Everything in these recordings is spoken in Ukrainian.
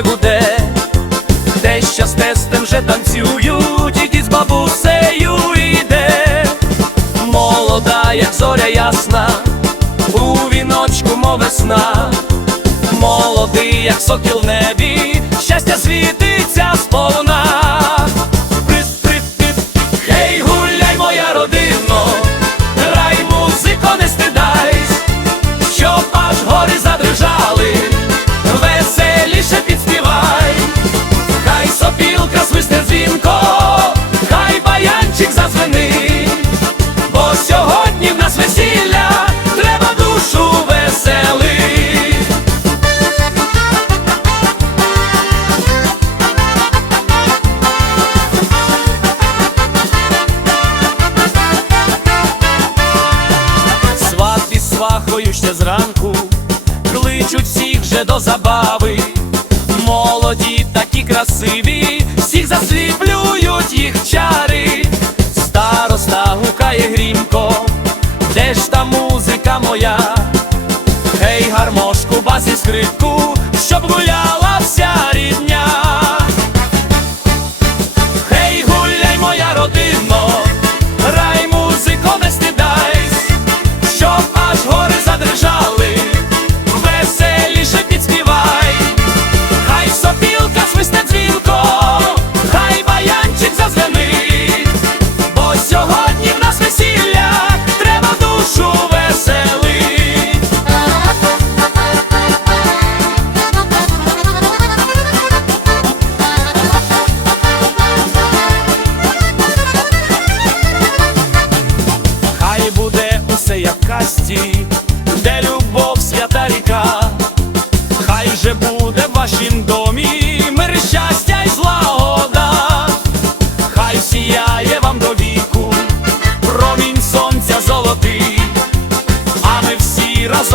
вже гуде, Теща з тестем вже танцюють, і з бабусею йде, молода, як зоря ясна, у віночку, мов весна, молодий, як сокіл небі, щастя світиться сповна. Дзвінко, хай баянчик зазвенить, бо сьогодні в нас весілля, треба душу веселить. Сват із свахою ще зранку кличуть всіх вже до забави. Молоді такі красиві, моя? Гей, гармошку, бас і скрипку, щоб гуляла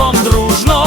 разом дружно.